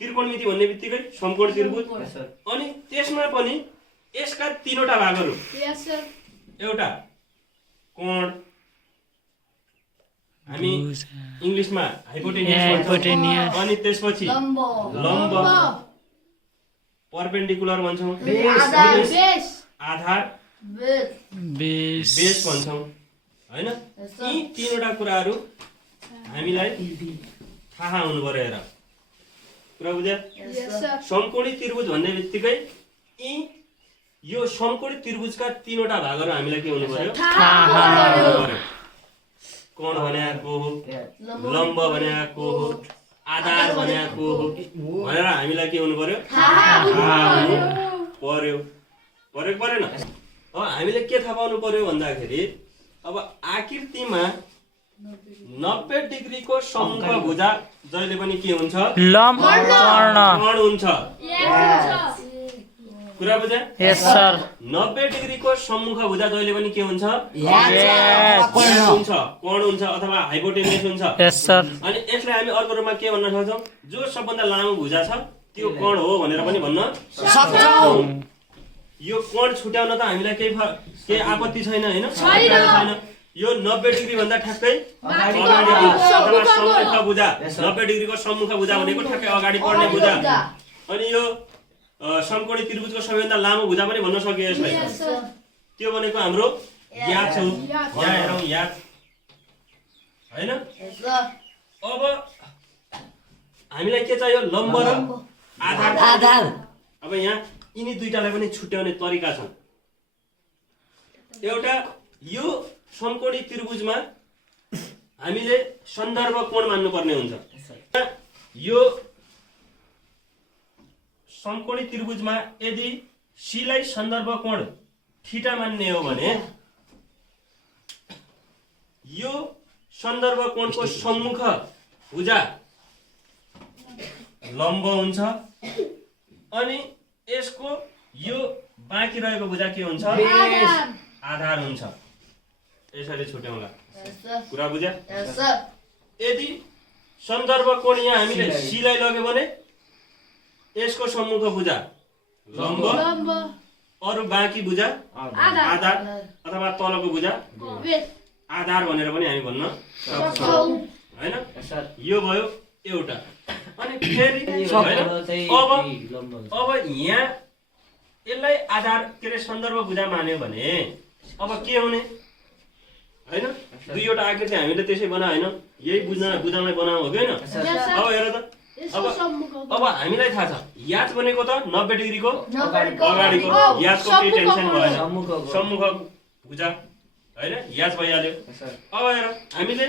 त्रिकोणमिति भन्ने बित्तिकै समकोण त्रिभुज अनि त्यसमा पनि यसका तीनवटा भागहरू एउटा कोण हामी इंग्लिशमा हाइपोटेन्युस भन्छौं अनि त्यसपछि लम्ब परपेन्डिकुलर भन्छौं आधार बेस भन्छौं हैन यी तीनवटा कुराहरू हामीलाई थाहा हुनु पर्यो हेर कुरा बुझ्या समकोणी त्रिभुज भन्ने बित्तिकै यी यो समकोणी त्रिभुजका तीनवटा भागहरू हामीलाई के हुनु पर्यो कोण भनेको हो लम्ब भनेको हो आधार भनेको हो भनेर हामीलाई के हुनु पर्यो पर्यो परेन अब हामीले के थाहा पाउनु पर्यो भन्दाखेरि अब आकृतिमा 90 डिग्रीको सम्मुख भुजा जहिले पनि के हुन्छ कोण हुन्छ कुरा बुझ्या यस सर 90 डिग्रीको सम्मुख भुजा जहिले पनि के हुन्छ कोण हुन्छ अथवा हाइपोटेन्युस हुन्छ यस सर अनि यसलाई हामी अर्को रूपमा के भन्न सक्छौं जो सबभन्दा लामो भुजा छ त्यो कोण हो भनेर पनि भन्न सक्छौं यो कोण छुट्याउन त हामीलाई केही आपत्ति छैन हैन छैन यो 90 डिग्री भन्दा ठ्याक्कै अगाडि अथवा सम्मुख भुजा 90 डिग्रीको सम्मुख भुजा भनेको ठ्याक्कै अगाडि पर्ने भुजा अनि यो समकोणी त्रिभुजको सबैभन्दा लामो भुजा पनि भन्न सकियो यसलाई त्यो भनेको हाम्रो याद हो यहाँ हेरौं याद हैन अब हामीलाई के चाहियो लम्ब र आधार अब यहाँ यिनी दुईटालाई पनि छुट्याउने तरिका छन् एउटा यो समकोणी त्रिभुजमा हामीले सन्दर्भ कोण मान्नुपर्ने हुन्छ यो समकोणी त्रिभुजमा यदि सी लाई सन्दर्भ कोण थीटा मान्ने हो भने यो सन्दर्भ कोणको सम्मुख भुजा लम्ब हुन्छ अनि यसको यो बाँकी रहेको भुजा के हुन्छ आधार हुन्छ यसरी छुट्याउला कुरा बुझ्या यदि सन्दर्भ कोण यहाँ हामीले सी लाई लग्यो भने यसको सम्मुख भुजा लम्ब अरु बाँकी भुजा आधार अथवा तलको भुजा आधार भनेर पनि हामी भन्न सक्छौं हैन यो भयो एउटा अनि फेरि अब यहाँ यसलाई आधार के रे सन्दर्भ भुजा मान्यो भने अब के हुने हैन दुईवटा आकृति हामीले त्यसै बनायो हैन यही भुजामै बनाऊ हो हैन अब हेर त अब हामीलाई थाहा छ याच भनेको त 90 डिग्रीको अगाडिको याचको केही टेन्सन भएन सम्मुख भुजा हैन याच भइहाल्यो अब हेर हामीले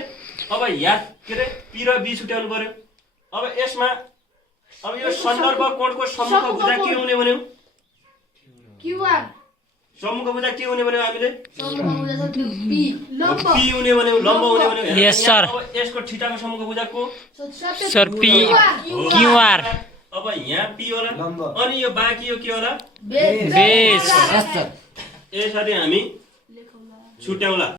अब याच के रे पी र बी छुट्याउनु पर्यो अब यसमा अब यो सन्दर्भ कोणको सम्मुख भुजा के हुने भन्यौ क्यूआर सम्मुख भुजा के हुने भन्यौ हामीले पी हुने भन्यौ लम्ब हुने भन्यौ यस सर अब यसको थीटाको सम्मुख भुजा को सर पी क्यूआर अब यहाँ पी होला अनि यो बाँकी यो के होला बेस यसरी हामी छुट्याउला